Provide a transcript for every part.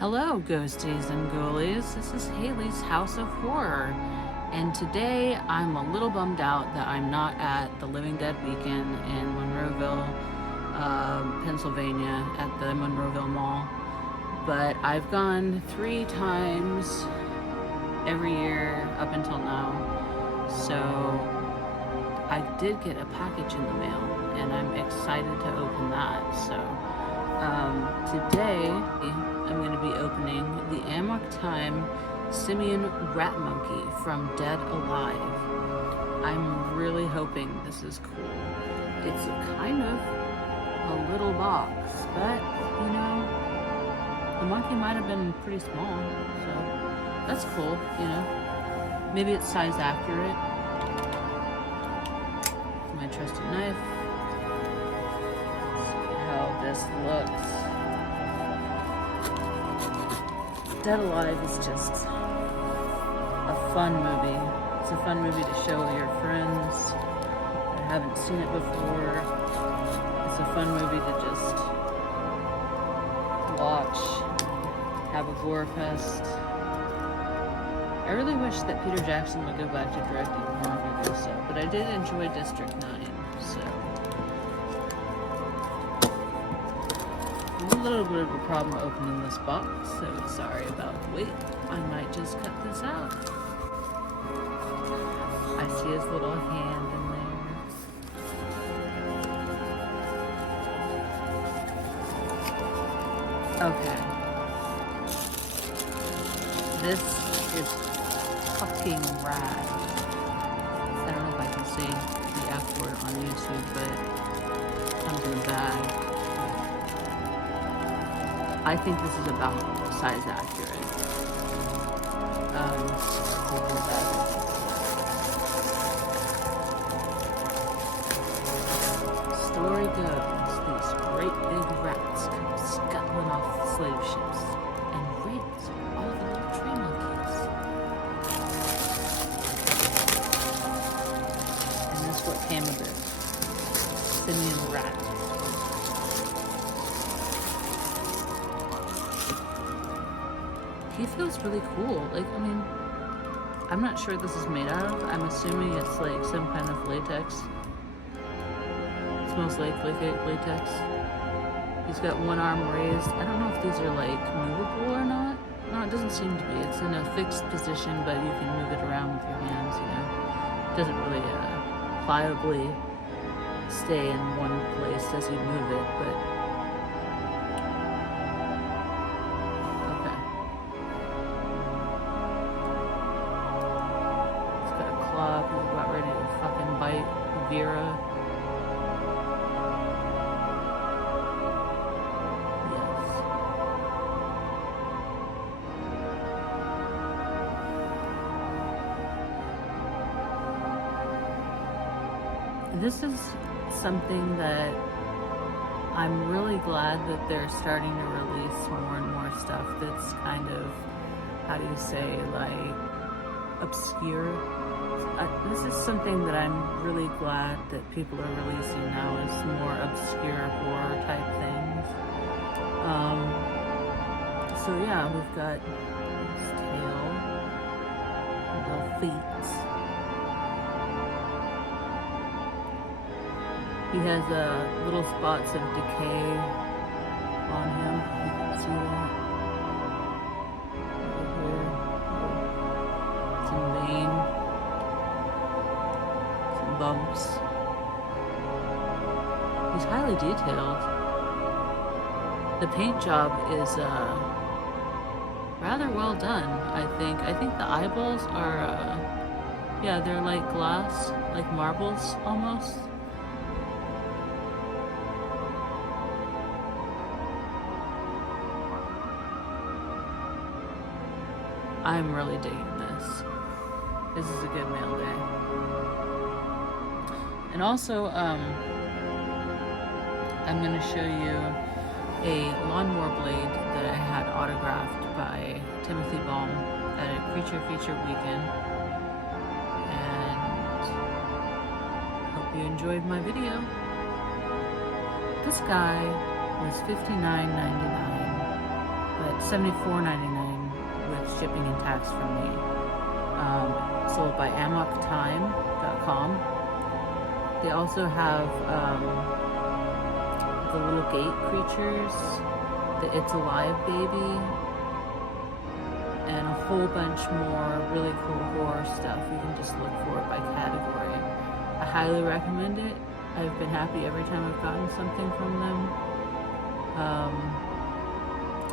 Hello, ghosties and ghoulies. This is Haley's House of Horror, and today I'm a little bummed out that I'm not at the Living Dead weekend in Monroeville, Pennsylvania, at the Monroeville Mall. But I've gone 3 times every year up until now, so I did get a package in the mail, and I'm excited to open that. So today I'm going to be opening the Amok Simian Rat Monkey from Dead Alive. I'm really hoping this is cool. It's a kind of a little box, but you know, the monkey might have been pretty small, so that's cool, you know. Maybe it's size accurate. My trusty knife. Let's see how this looks. Dead Alive is just a fun movie. It's a fun movie to show your friends that haven't seen it before. It's a fun movie to just watch, have a gore fest. I really wish that Peter Jackson would go back to directing more movies, but I did enjoy District 9, so. A little bit of a problem opening this box, so sorry about the wait. I might just cut this out. I see his little hand in there. Okay. This is fucking rad. I don't know if I can say the F word on YouTube, but it comes in a bag. I think this is about size accurate. Story goes, these great big rats come scuttling off the slave ships and rape all the little tree monkeys. And that's what came of it. Simian rat. He feels really cool. Like, I mean, I'm not sure what this is made out of. I'm assuming it's like some kind of latex. It smells like latex. He's got one arm raised. I don't know if these are like movable or not. No, it doesn't seem to be. It's in a fixed position, but you can move it around with your hands, you know. It doesn't really pliably stay in one place as you move it, but who's about ready to fucking bite Vera. Yes. This is something that I'm really glad that they're starting to release more and more stuff that's kind of, how do you say, like, obscure. This is something that I'm really glad that people are releasing now, is more obscure horror type things. So yeah, we've got his tail, little feet. He has little spots of decay on him. You can see that. Right here. Some vein. Bumps. He's highly detailed. The paint job is rather well done, I think. I think the eyeballs are, yeah, they're like glass, like marbles almost. I'm really digging this. This is a good mail day. And also, I'm going to show you a lawnmower blade that I had autographed by Timothy Baum at a Creature Feature weekend. And hope you enjoyed my video. This guy was $59.99. but $74.99 with shipping and tax from me. Sold by amoktime.com. They also have the little gate creatures, the It's Alive baby, and a whole bunch more really cool horror stuff. You can just look for it by category. I highly recommend it. I've been happy every time I've gotten something from them.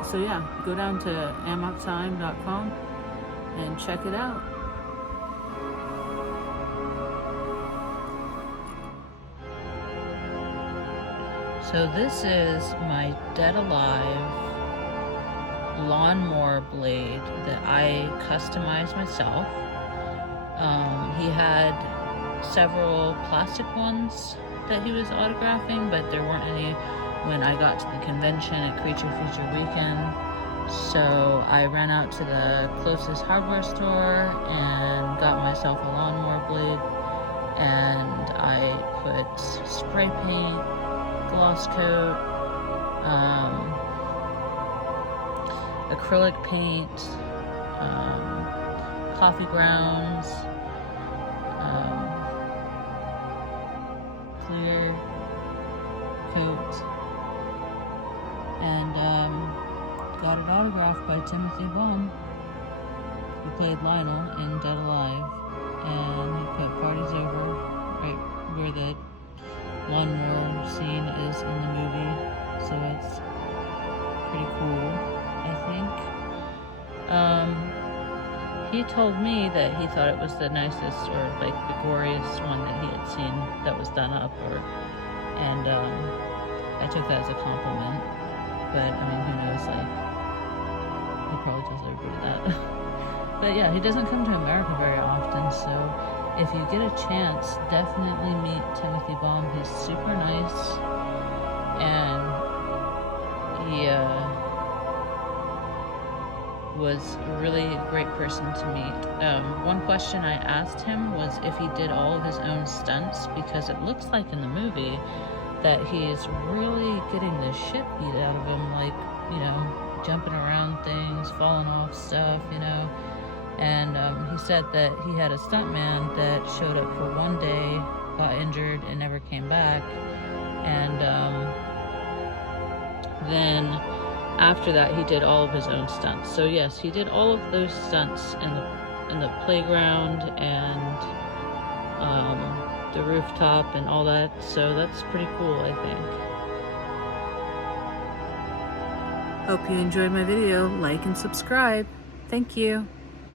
So yeah, go down to amoktime.com and check it out. So this is my Dead Alive lawnmower blade that I customized myself. He had several plastic ones that he was autographing, but there weren't any when I got to the convention at Creature Feature Weekend. So I ran out to the closest hardware store and got myself a lawnmower blade, and I put spray paint, gloss coat, acrylic paint, coffee grounds, clear coat, and got it autographed by Timothy Baum, who played Lionel in Dead Alive, and he put "Party's Over" right where the lawnmower scene is in the movie, so it's pretty cool, I think. He told me that he thought it was the nicest, or like the goriest one that he had seen that was done up, and I took that as a compliment, but I mean, who knows, like, he probably tells everybody that. But yeah, he doesn't come to America very often, so if you get a chance, definitely meet Timothy Baum. He's super nice, and he was a really great person to meet. One question I asked him was if he did all of his own stunts, because it looks like in the movie that he's really getting the shit beat out of him, like, you know, jumping around things, falling off stuff, you know. And he said that he had a stuntman that showed up for one day, got injured, and never came back. And then after that, he did all of his own stunts. So yes, he did all of those stunts in the playground and the rooftop and all that. So that's pretty cool, I think. Hope you enjoyed my video. Like and subscribe. Thank you.